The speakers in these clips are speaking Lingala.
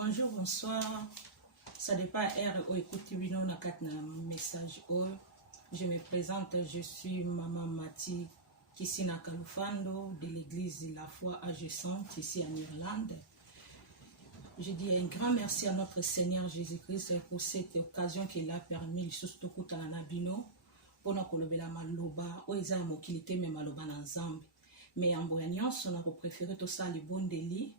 Bonjour, bonsoir. Ça dépend R ou écoute bino na kat na message o. Je me présente, je suis Maman Mati Kissina Kalufando de l'église La Foi Agissante ici en Irlande. Je dis un grand merci à notre Seigneur Jésus-Christ pour cette occasion qu'il a permis surtout kutana na bino pona kolobela maloba o eza mokilité me maloba na nzambe. Mais en nyonso na ko préférer to ça les bons délits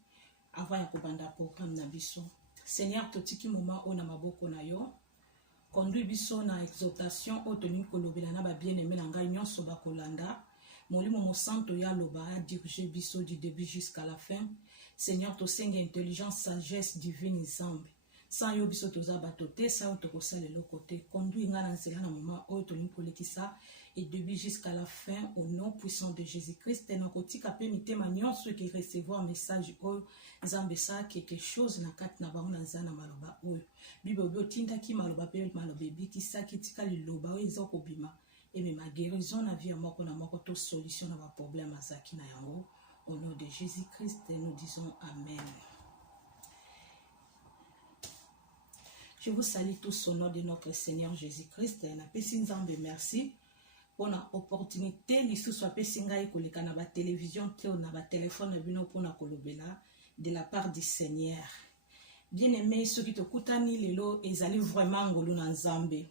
avant ya kobanda programme na biso. Seigneur totiki moma o na maboko na yo. Conduit biso na exhortation o toni kolobela na ba bien-aimé na ngai nyonso ba kolanda. Molimo mo santo ya loba a diriger biso du début jusqu'à la fin. Seigneur to senga intelligence, sagesse divine nzambe. Sans yo biso toza batote sa to ko sala le côté. Conduit nga na nzela na moma o toni kolekisa et début jusqu'à la fin au nom puissant de Jésus-Christ. Et na kotika pe mitema nyonso qui recevoir message o nzambe sa quelque chose na kat na bango na zana maloba o. Bible bo tinda ki maloba pe maloba biki sa ki tika liloba o ezoko bima. Et même ma guérison na vie moko na moko to solution na ba problème azaki na yango. Au nom de Jésus-Christ, nous disons Amen. Je vous salue tous au nom de notre Seigneur Jésus-Christ. Merci pour l'opportunité de la télévision, de téléphone, de la part du Seigneur. Bien-aimés, ceux qui te koutani lelo, ils allaient vraiment ngolu na nzambe.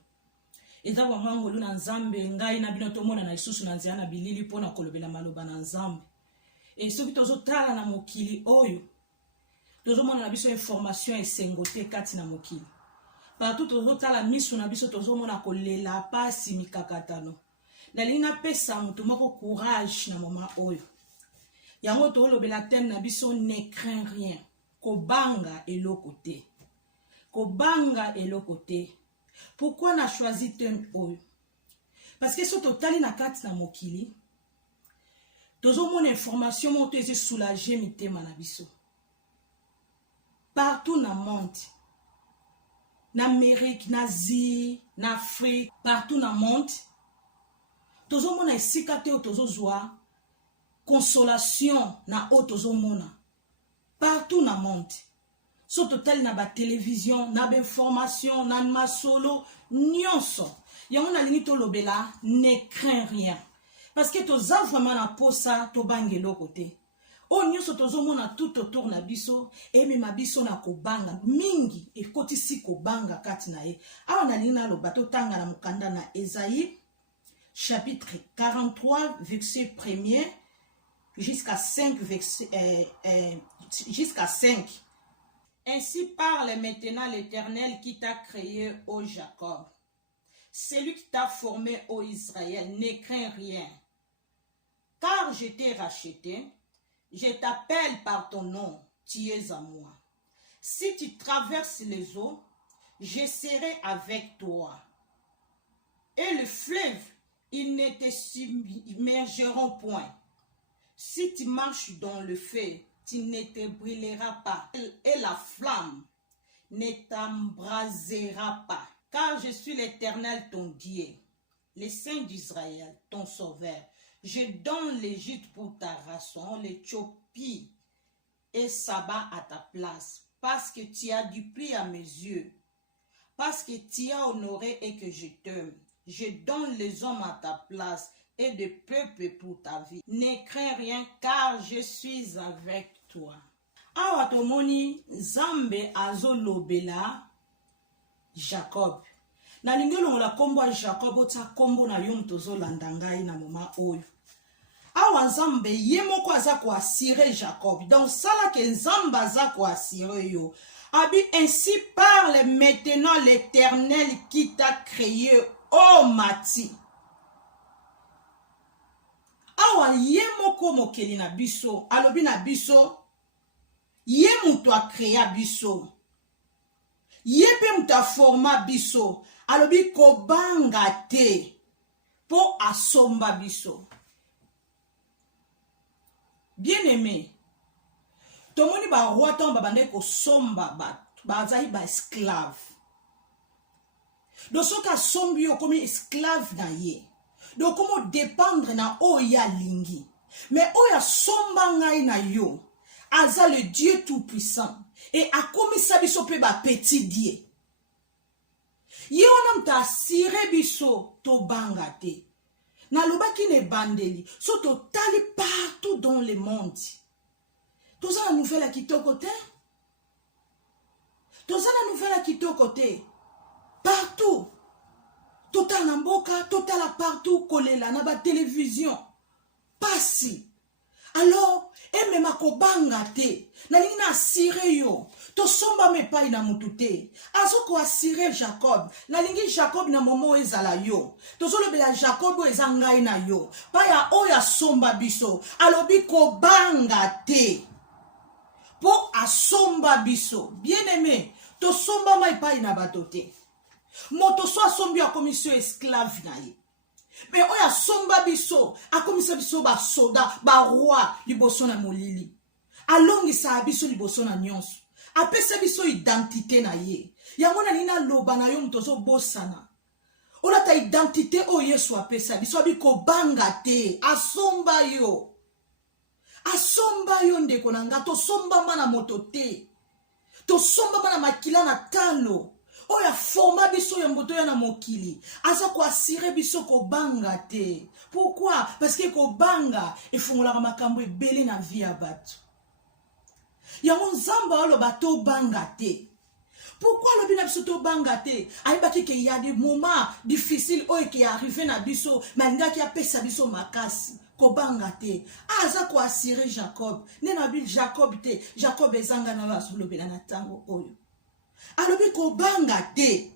Eza vraiment ngolu na nzambe, ngai na bino tomona na isusu na nzia na bilili pona kolobela maloba na nzambe. Et ceux qui tozo tala na mokili oyo, tozo mona na biso information et sengote kati na mokili. Partout tozo tala miso na biso tozo mona kolela pasi mikakatano. Na lina pesa mutu moko courage na moment oyo. Yango to lobela thème na biso ne crains rien. Kobanga eloko te. Kobanga eloko te. Pourquoi on a choisi thème oyo? Parce que so totali na kati na mokili. Tozo mon information mon te soulagé mitema na biso. Partout na monde. Na Amérique, na Asie, na Afrique, partout na monde. Tozo mona esika te o tozo zwa consolation na o tozo mona. Partout na monde. So total na ba télévision, na ba information, na ma solo, nyonso. Yango na lingi to lobela ne crains rien. Parce que toza vraiment na posa to bangelo côté. O nyonso tozo mona tout autour na biso et même biso na kobanga mingi e kotisi kobanga kati na e. Awa na lina lo bato tanga na mukanda na Esaïe chapitre 43 verset 1er jusqu'à 5 jusqu'à 5. Ainsi parle maintenant l'Éternel qui t'a créé, ô Jacob. Celui qui t'a formé, ô Israël, ne crains rien. Car je t'ai racheté, je t'appelle par ton nom, tu es à moi. Si tu traverses les eaux, je serai avec toi. Et le fleuve, ils ne te submergeront point. Si tu marches dans le feu, tu ne te brûleras pas. Et la flamme ne t'embrasera pas. Car je suis l'Éternel ton Dieu, le Saint d'Israël, ton Sauveur. Je donne l'Égypte pour ta rançon, l'Éthiopie et Saba à ta place, parce que tu as du prix à mes yeux, parce que tu as honoré et que je t'aime. Je donne les hommes à ta place et des peuples pour ta vie. Ne crains rien, car je suis avec toi. Awa tomoni Zambe azolobela Jacob. Na lingelo la kombo Jacob ota kombo na yom tozo landangai na moma oyo. Awa Nzambe ye moko aza ko assurer Jacob. Donc ça là que Nzambe aza ko assurer yo. Abi ainsi parle maintenant l'Éternel qui t'a créé, ô Mati. Awa ye moko mokeli na biso, alobi na biso, ye muto a créé biso. Ye pe muta forma biso, alobi kobanga te po asomba biso. Bien aimé, tomoni ba roi ton babande ko somba ba zai ba esclave. Do soka sombi yo komi esclave na ye. Do komo dépendre na oya lingi. Mais oya somba ngai na yo. aza le Dieu tout-puissant et akomisa biso pe ba petit Dieu. Ye wana mta asire biso to banga te. Na lobaki ne bandeli so totali partout dans le monde. Toza la nouvelle à kitoko te. Toza la nouvelle à kitoko te. Partout. Total na mboka, total partout kolela na ba télévision. Pasi. Alors, eme makobanga te. Na lingi na asire yo. To somba me pa ina mutu te. Azo ko asire Jacob. Na lingi Jacob na momo ezala yo. To zolo bela Jacob eza ngai na yo. Pa ya oya somba biso. Alobi kobanga te. Po asomba biso. Bien aimé. To somba mai pa ina bato te. Moto so asombi a commission esclave na ye. Mais oya somba biso, a commission biso ba soda, ba roi liboso na molili. Alongi sa biso liboso na nyonso. Apesa biso identité na ye. Yango na nina loba na yo mtozo bosana. Ola ta identité o Yesu apesa biso abiko banga te, asomba yo. Asomba yo ndeko na nga, to somba mana moto te. To somba mana makila na talo. Oya forma biso ya mboto ya na mokili. Aza ko asire biso ko banga te. Pourquoi? Parce que ko banga efungolaka makambo ebele na vie ya bato. Yango nzamba olo bato banga te. Pourquoi le bina biso to banga te? Ayebaki ke y a des moments difficiles oyo ki arrivé na biso, malinga ki apesa biso makasi. Ko banga te. Aza ko asire Jacob. Nena bil Jacob te. Jacob ezanga na baso lobela na tango oyo. Alobi ko banga te.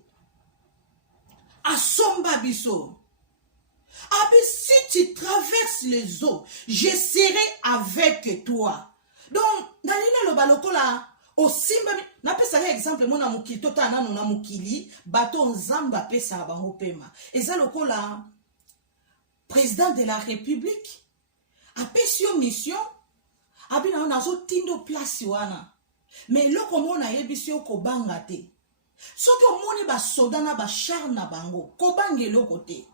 Asomba biso. Abi si tu traverses les eaux, je serai avec toi. Donc, nalina lo balokola osimba na pesa exemple mona mukili tota nanu na mukili bato nzamba pesa bango pema. Eza lokola président de la République a pesio mission abi na nazo tindo place wana. Mais loko mona yebisio ko banga te. Soki omoni ba soda na ba char na bango, ko bange loko te.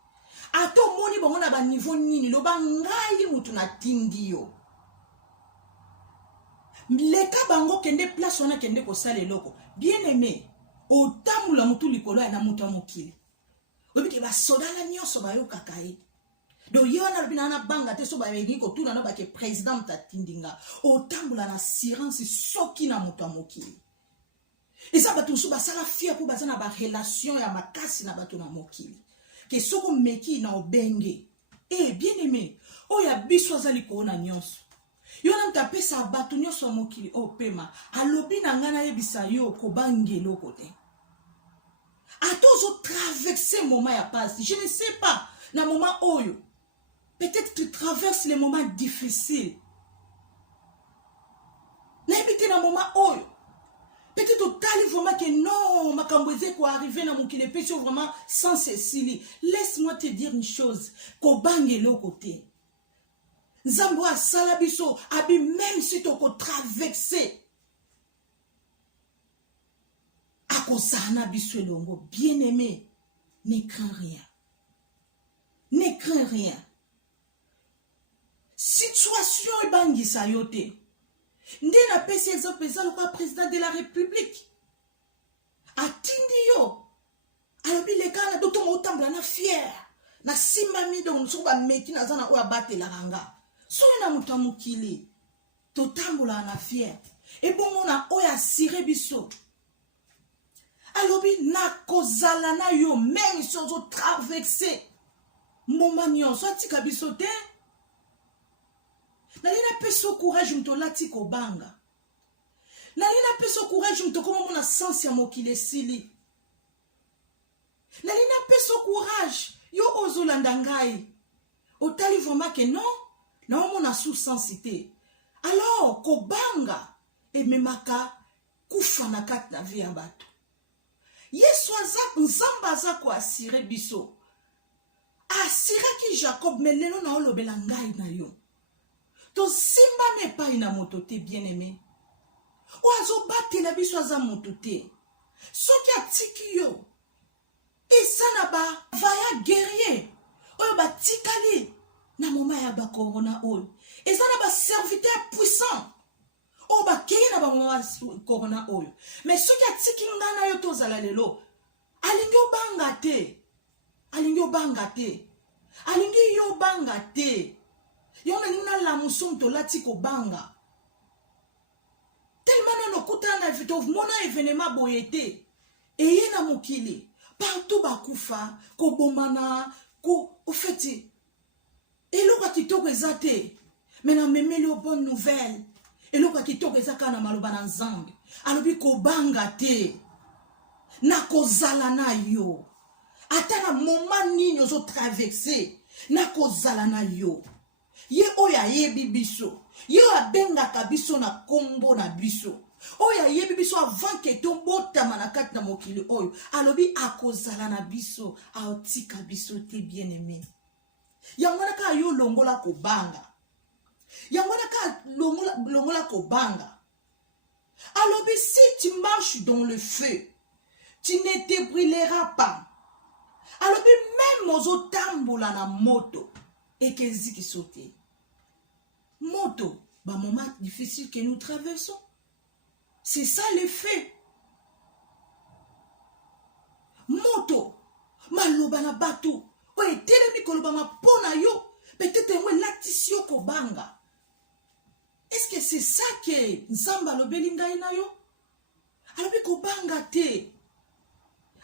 Ato moni bango na ba niveau nini lo bangai mutu na tindi yo. Leka bango kende place wana kende ko sale loko. Bien aimé, otamula mutu likolo ya na mutu mokili. Obiki ba soda na nyonso ba yo kakai. Do yona lobina na banga te so ba yengi ko tuna na ba ke président ta tindinga. Otambula na assurance soki na mutu mokili. Et ça bato so ba sala fier pour bazana ba relation ya makasi na bato na mokili. Que soko meki na obenge. Eh bien aimé, oya biso azali ko na nyonso. Yo na mtapesa bato nyonso mokili o pema. Alobi na ngana yebisa yo ko bangelo kote. Atozo traverser moment ya passe. Je ne sais pas na moment oyo. Peut-être que tu traverses les moments difficiles. N'habite na moment oyo. Peut-être au tali vraiment que non, ma cambouze quoi arriver dans mon kile pécho vraiment sans Cécilie. Laisse-moi te dire une chose. Ko bangelo côté. Zambo a salabiso abi même si tu ko traverser. Akosana biso longo bien aimé. Ne crains rien. Ne crains rien. Situation e bangisa yote. Nde na pesi exemple ezalo kwa président de la République. Atindi yo. Alobi leka na doto motambla na fier. Na simami donc so ba meki na zana oya batela kanga. So na mutu mukili. To tambola na fier. E bongo na oya sire biso. Alobi na kozala na yo même sozo traverser. Moment nyonso atika biso te. Nalina peso courage mto lati ko banga. Nalina peso courage mto komo mona sens ya mokile sili. Nalina peso courage yo ozolanda ngai. Otali vraiment que non, na mona sous-sensité. Alors ko banga e memaka kufa na kat na vie ya bato. Yesu azak nzamba azako asire biso. Asira ki Jacob meleno na olobela ngai na yo. To simba ne pa ina motote bien aimé. Oazo bate na biso aza motote. Soki atiki yo. Isana ba vaya guerrier. Oyo ba tikali na moma ya ba corona oyo. Isana ba serviteur puissant. o ba keye na ba mwa corona oyo mais soki atiki ngana yo tozala lelo alingi obanga te alingi obanga te alingi yo banga te yo na nina la musom to lati ko banga tellement no kutana vito mona événement boyete eye na mokili partout bakufa ko bomana ko ofeti eloka kitoko ezate mais na memeli o bonne nouvelle eloka kitoko ezaka na maloba na nzambe alobi ko banga te na kozala na yo ata na moment nini ozo traverser na kozala na yo ye oyo ayebi biso ye oyo abengaka biso na kombo na biso oyo ayebi biso avant ke tobotama na kati na mokili oyo alobi akozala na biso aotika biso te bien aimé yango wana ka yo longola kobanga yango wana ka longola kobanga alobi si tu marches dans le feu tu ne te brûleras pas alobi même ozotambola na moto ekeziki sauter moto ba moment difficile que nous traversons c'est ça le fait moto maloba na bato o etelemi koloba mapona yo peut-être ngo latisi yo kobanga est-ce que c'est ça que nzamba lobeli ngai na yo alobi kobanga te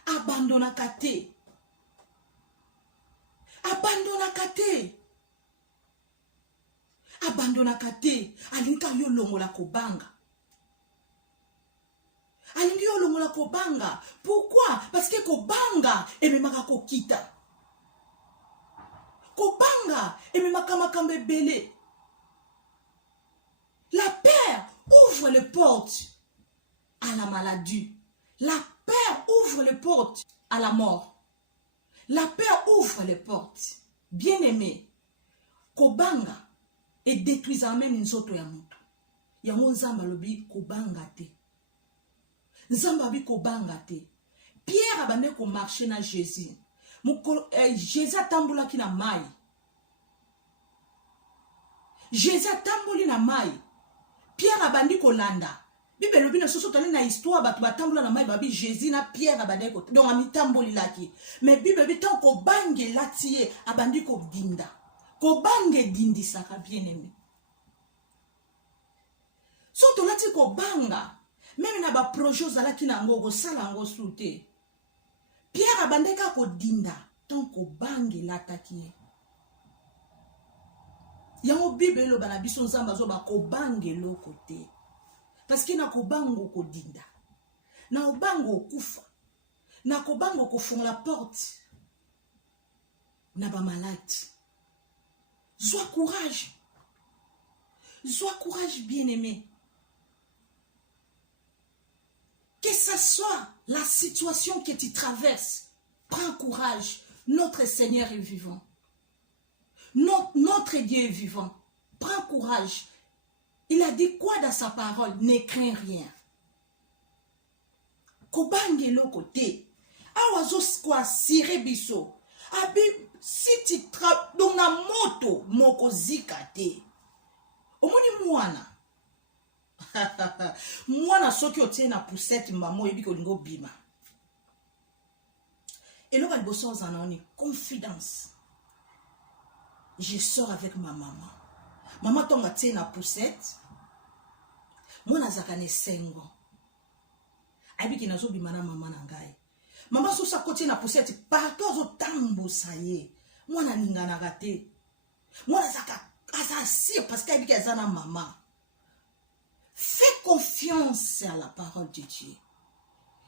abandonaka te abandonaka te abandonaka te alingi yo longola kobanga alingi yo longola kobanga pourquoi parce que kobanga ememaka kokita kobanga ememaka makambo ebele la peur ouvre les portes à la maladie la peur ouvre les portes à la mort la peur ouvre les portes bien aimé kobanga et détruisa même nzoto ya moto yango nzamba lobi kobanga te nzamba bi kobanga te Pierre abande ko marcher na Jésus Jésus atambulaki na mai Jésus atambuli na mai Pierre abandi kolanda Bible lobi na soso tali na histoire batu batambula na mai babi Jésus na Pierre abande ko donc amitamboli laki mais Bible bi tant ko bange latie abandi ko dinda ko bange dindi saka bien aimé soto lati ko banga même na ba projet ozalaki na ngo sala ngo sute Pierre abande ka ko dinda tant ko bange lataki yango Bible lo bana biso nzamba zo ba ko bange lo côté parce que na ko bango ko dinda na obango kufa na ko bango ko fond la porte na ba malade sois courage bien aimé que ce soit la situation que tu traverses prends courage notre Seigneur est vivant notre Dieu est vivant prends courage il a dit quoi dans sa parole ne crains rien kobange lo côté awazo kwa sire biso abi si tu trappes dans la moto moko zikate omoni mwana mwana soki otie na poussette mamo yebi ko lingo bima et là liboso ozana confidence je sors avec ma maman tonga tie na poussette mwana zakane sengo abiki nazo bima na mama na ngai mama so sa kotie na poussette partout zo tambo saye mwana lingana gate mwana zaka asasi parce qu'abiki azana maman fais confiance à la parole de Dieu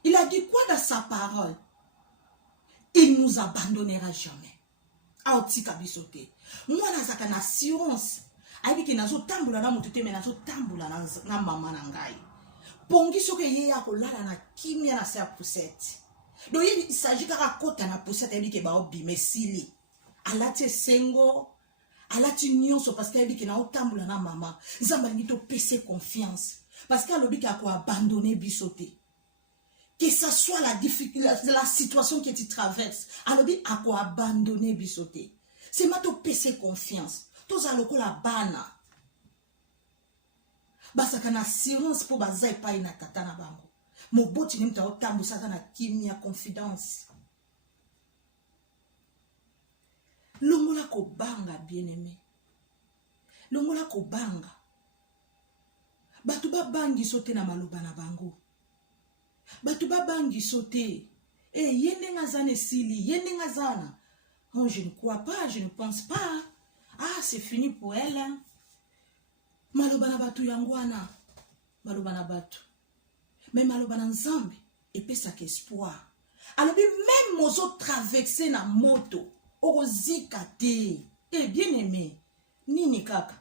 il a dit quoi dans sa parole il nous abandonnera jamais aotika bisote mwana zaka na assurance abiki nazo tambula na mutute me nazo tambula na mama na ngai pongi soke ye ya kolala na kimia na sa poussette donc il s'agit kaka kota na poussette abiki ba obime sili alati sengo alati nyonso parce que abiki na otambula na mama nzamba lingi to pese confiance parce que alobiki ako abandonner bisote que ça soit la difficulté la situation que tu traverses alobi ako abandonner bisote c'est ma to pese confiance toza lokola bana basaka na assurance po baza epai na tata na bango. Moboti ni mta otambusaka na kimia confidence. Longola kobanga bien-aimé. Longola kobanga. Batu babangi sote na maloba na bango. Batu babangi sote. Yende ngazane sili, yende ngazana. Oh, je ne crois pas, je ne pense pas. Ah, c'est fini pour elle. Hein? Maloba na batu yangwana. Maloba na batu. Mais maloba na nzambe epesaka espoir. Alors même mozo traverser na moto. Orozika te. Bien aimé. Nini kaka.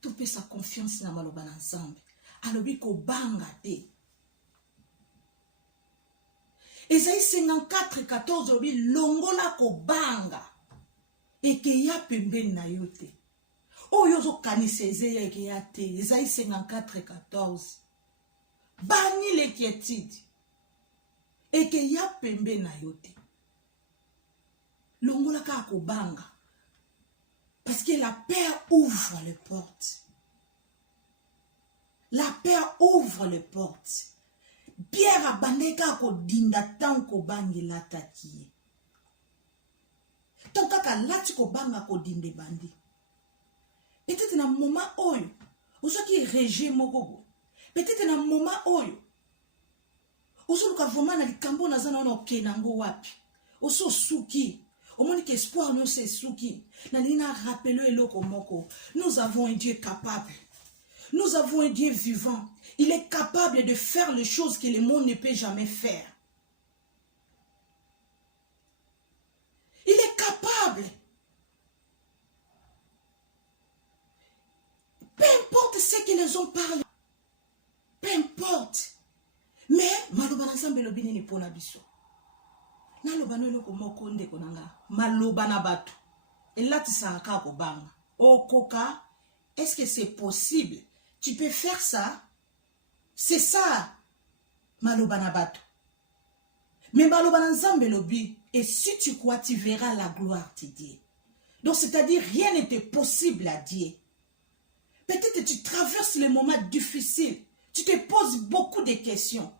Tu peux sa confiance na maloba na nzambe. Alobi ko banga te. Esaïe 54:14 alobi longola ko banga. Eke ya pembeni na yo te. Oyo zo kanisa ezeya eke ya te. Esaïe 54:14. Bani l'inquiétude. Eke ya pembeni na yo te. Longola ka ko banga. Parce que la paix ouvre les portes. La paix ouvre les portes. Pierre abandeka ko dinda tan ko bangi lataki. Tant kaka lati ko banga ko dinde bandi. Peut-être na moment oyo, osoki régime moko. Peut-être na moment oyo, osoluka vraiment na likambo na zana ono kenango wapi. Oso suki. Au moins qu'espoir nous c'est souki. Nalina rappelé eloko moko. Nous avons un Dieu capable. Nous avons un Dieu vivant. Il est capable de faire les choses que le monde ne peut jamais faire. Il est capable. Peu importe ce que les hommes parlent. Peu importe. Mais maloba na nzambe lobini ni pona biso. Naloba no eloko moko ndeko nanga maloba na bato elatisaka kaka kobanga okoka. Est-ce que c'est possible? Tu peux faire ça? C'est ça maloba na bato. Mais maloba na nzambe lobi, et si tu crois tu verras la gloire de Dieu. Donc c'est-à-dire rien n'était possible à Dieu. Peut-être tu traverses les moments difficiles, tu te poses beaucoup de questions.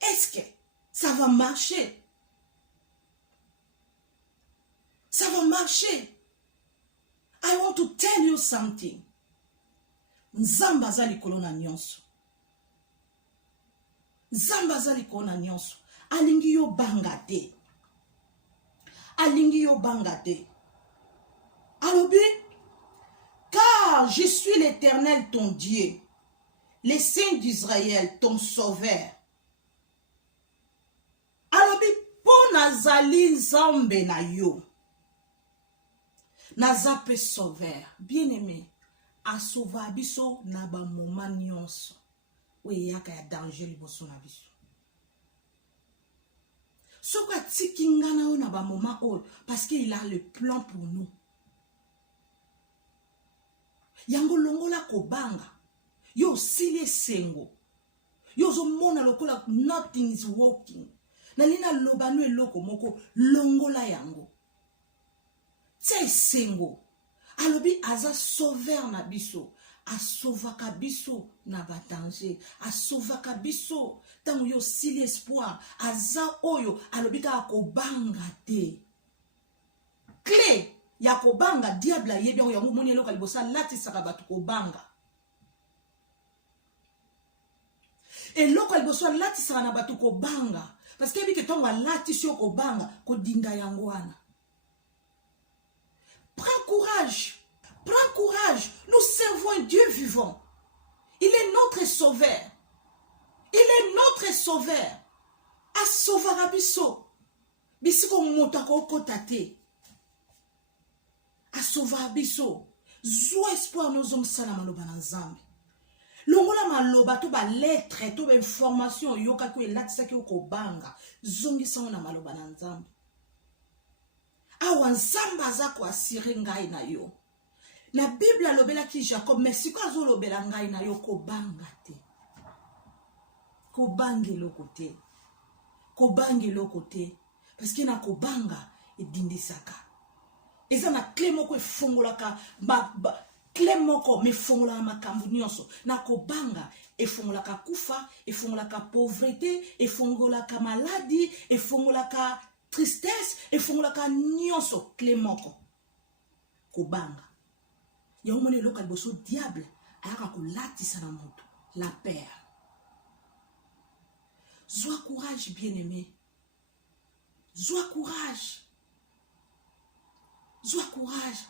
Est-ce que ça va marcher? Ça va marcher. I want to tell you something. Nzamba za likolo na nyonso. Nzamba za likolo na nyonso. Alingi yo banga te. Alingi yo banga te. Alobi, car je suis l'Éternel ton Dieu, le Saint d'Israël ton sauveur. Alobi, po nazali nzambe na yo. Nazape sauveur, bien-aimé, a sauva biso na ba moment nyonso. Oui, yaka ya danger liboso na biso. Soka tikingana o na ba moment o parce qu'il a le plan pour nous. Yango longola kobanga. Yo sile sengo. Yo zo mona lokola nothing is working. Nalina lobano eloko moko longola yango. C'est sengo. Alobi aza sauveur na biso. A sauvaka biso na batanje. A sauvaka biso. Tango yo si l'espoir. Aza oyo. Alobi ka kobanga te. Clé. Ya kobanga diable yebi ya mumoni eloka libosa lati sakabatu kobanga. Eloka libosa lati sakabatu kobanga. Parce que yebi ke tonga lati sio kobanga kodinga yango wana. Prends courage. Prends courage. Nous servons un Dieu vivant. Il est notre sauveur. Il est notre sauveur. A sauvara biso. Bisiko motako kotate. A sauvara biso. Zo espoir nos hommes sana maloba na nzambe. Longola maloba to ba lettre to ba information yoka ko elatisa ki okobanga. Zongi sa na maloba na nzambe. Awa nzamba za ko asire ngai na yo. Na Bible alobela ki Jacob, mais si ko azolobela ngai na yo kobanga te. Kobange lokote. Kobange lokote. Parce que na kobanga edindisaka. Eza na clé moko efongolaka clé moko me fongola makambu nyonso na kobanga efongolaka kufa, efongolaka pauvreté, efongolaka maladie, efongolaka tristesse, efongolaka nyonso clé moko kobanga. Ya omone loka liboso diable ayaka kolatisa na moto la peur. Sois courage, bien-aimé. Sois courage. Sois courage.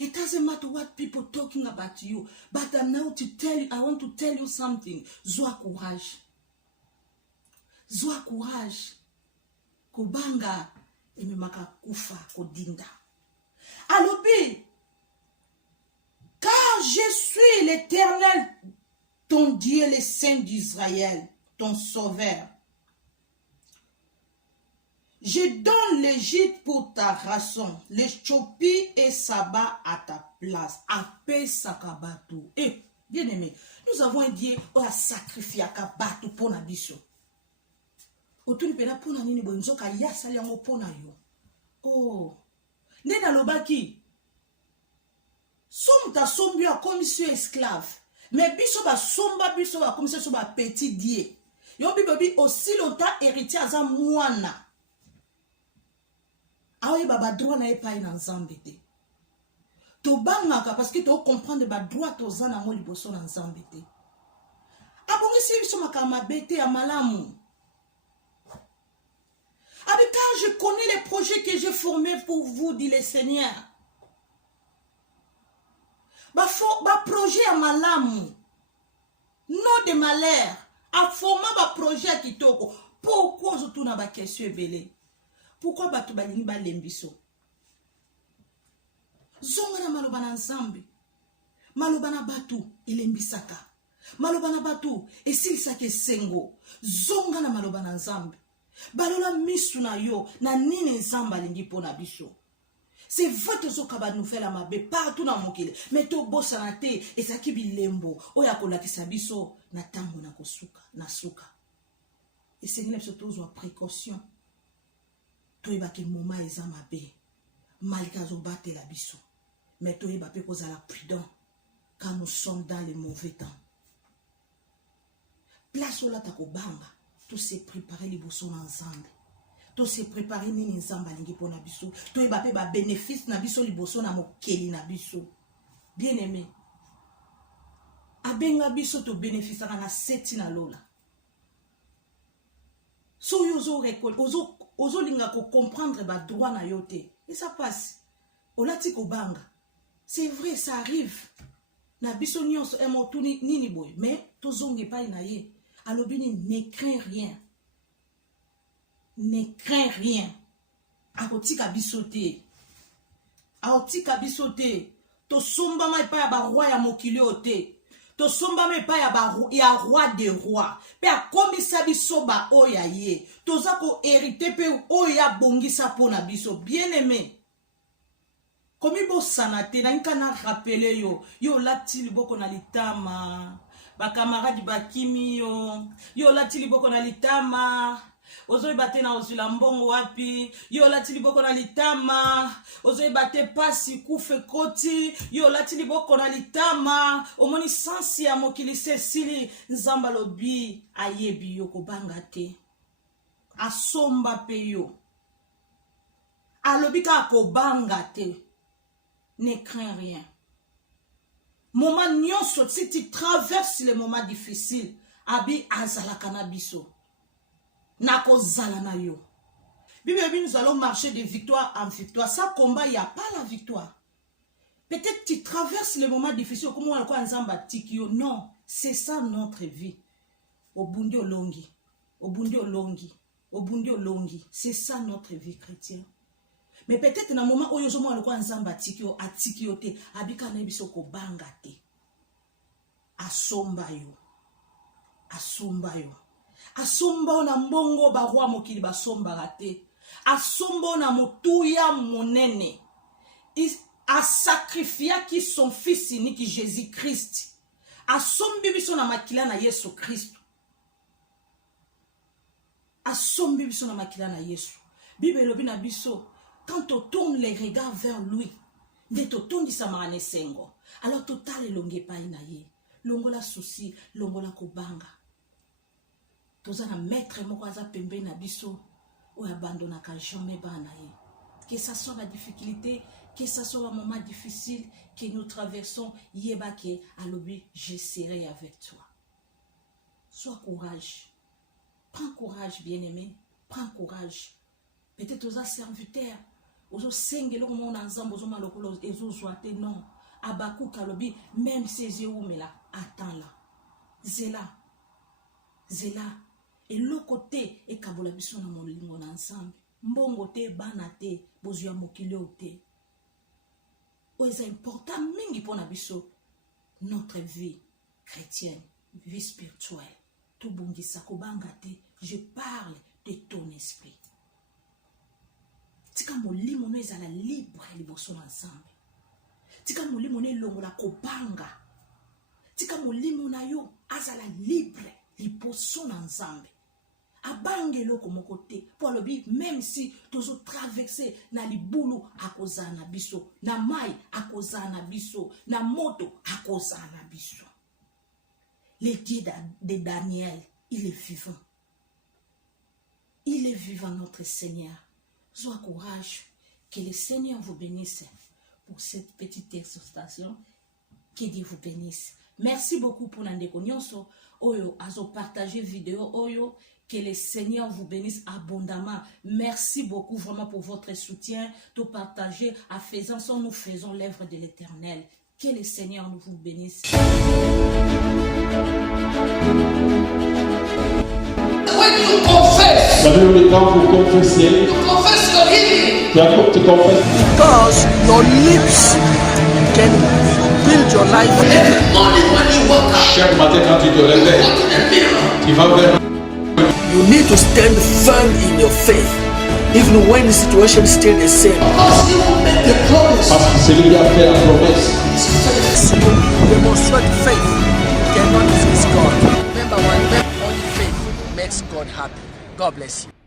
It doesn't matter what people talking about you, but I'm now to tell you, I want to tell you something. Sois courage. Sois courage. Kobanga ememaka kufa kodinda. Alobi, car je suis l'Éternel, ton Dieu, le Saint d'Israël, ton Sauveur. Je donne l'Égypte pour ta rançon, l'Éthiopie et Saba à ta place. Apé Sakabatu. Eh, bien aimé, nous avons un Dieu qui a sacrifié à Kabatu pour Nabiso. Autour de la pour Nani Bonzoka Yasaliango pour Nayo. Oh, Nena Lobaki. Somme ta sombi a commission esclave. Mais biso ba somba biso ba commission so ba petit Dieu. Yo bibi aussi longtemps héritier à Zamouana. Aoye baba droit na epai na nzambe te. To bangaka parce que to comprendre ba droit to zana mo liboso na nzambe te. Abongi si biso makama bete ya malamu. Abika, je connais les projets que j'ai formés pour vous, dit le Seigneur. Ba projet ya malamu. Non de malheur. A forma ba projet kitoko. Pourquoi je tourne ba question belé? Pourquoi batu balingi ba lembiso? Zonga na maloba na nzambe. Maloba na batu elembisaka. Maloba na batu esilisaka esengo. Zonga na maloba na nzambe. Balola misu na yo na nini nzambe alingi pona biso. C'est votre zokaba nouvelle amabe partout na mokile. Mais to bossa na te ezaki bilembo oya kolakisa biso na tango na kosuka na suka. Et c'est une chose précaution. Toyeba ke moma eza mabe malika zo batela biso mais toyeba pe kozala prudent quand nous sommes dans les mauvais temps. Place ola ta kobanga to se préparer liboso na nzambe to se préparer nini nzambe alingi pona biso toyeba pe ba bénéfice na biso liboso na mokeli na biso. Bien aimé, abenga biso to bénéfice na seti na lola. So yozo récolte ozo linga ko comprendre ba droit na yote et ça passe olati ko banga. C'est vrai, ça arrive na biso nyonso emotu nini boy mais tozonge pa na ye alobini ne crains rien, ne crains rien. Akotika bisote aotika bisote to somba mai pa ya ba roi ya mokili ote. To somba me pa ya roi de roi. Pe a komisa biso ba oya ye. Toza ko hérité pe oya bongisa pona biso. Bien aimé. Komi bo sanate na nka na rappeler yo lati liboko na litama. Ba camarade bakimi yo lati liboko na litama. Ozoi bate na ozula mbongo wapi. Yo lati liboko na litama. Ozoi bate pasi kufe koti. Yo lati liboko na litama. Omoni sansi ya mokili sili nzamba lobi ayebi yo kobanga te. Asomba pe yo. Alobi ka kobanga te. Ne crains rien. Moment nyonso si tu traverses les moments difficiles, abi azala kanabiso. Nako zala na yo. Bible, nous allons marcher de victoire en victoire. Sans combat, il n'y a pas la victoire. Peut-être tu traverses les moments difficiles. Comme on a nzamba tikio. Non, c'est ça notre vie. Obundi olongi. Obundi olongi. Obundi olongi. C'est ça notre vie chrétienne. Mais peut-être dans le moment où yozo mo aloko nzamba tikio atikio te abika na biso ko banga te. Asomba yo. Asomba yo. Asomba na mbongo ba roi mokili ba somba rate. Asomba na motuya monene. A sacrifié qui son fils unique Jésus Christ. Asombi biso na makila na Yesu Christ. Asombi biso na makila na Yesu. Bible lobi na biso Quand tu tournes les regards vers lui, dès que tu tournes samane sengo, alors total longue pa inaye. Longola souci, longola kobanga. Toza na maître moko aza pembe na biso ou abandonna ka jamais banaye. Que ça soit la difficulté, que ça soit un moment difficile que nous traversons, yebake alobi, je serai avec toi. Sois courage. Prends courage, bien-aimé. Prends courage. Peut-être aux serviteurs, aux sengelo comme on ensemble, aux malocolo, et aux joatés, non. Abakou kalobi, même ses yeux mais là, attends là. Zéla. Et l'autre côté, et kabola biso na mon lingo ensemble. Mbongo te, banate, bozua mokilio te. C'est important, mingi pour nabiso, notre vie chrétienne, vie spirituelle. Tout bongi sakobangate, je parle de ton esprit. Tika moli mono ezala libre liboso ensemble. Tika moli mono longola kobanga. Tika moli mono yo azala libre liboso ensemble. Abange loko mokote pour le bi même si tozo traverser na libulu akozana biso na mai akozana biso na moto akozana biso. Le Dieu de Daniel, il est vivant. Il est vivant, notre Seigneur. Sois courage, que le Seigneur vous bénisse pour cette petite exhortation. Que Dieu vous bénisse. Merci beaucoup pour l'andeko nyonso oyo azo partager vidéo oyo. Que le Seigneur vous bénisse abondamment. Merci beaucoup vraiment pour votre soutien. Tout partager à faisant ça, nous faisons l'œuvre de l'Éternel. Que le Seigneur nous vous bénisse. When you confess, quand vous confessez, you confess your healing. tu confesses. Because your lips can build your life. Every morning when you wake up, Chaque matin quand tu te you réveilles, go to the mirror. tu vas vers. You need to stand firm in your faith, even when the situation is still the same. Because he will make the promise. Parce que celui qui a fait la promesse. So demonstrate faith. You cannot resist God. Remember, only faith makes God happy. God bless you.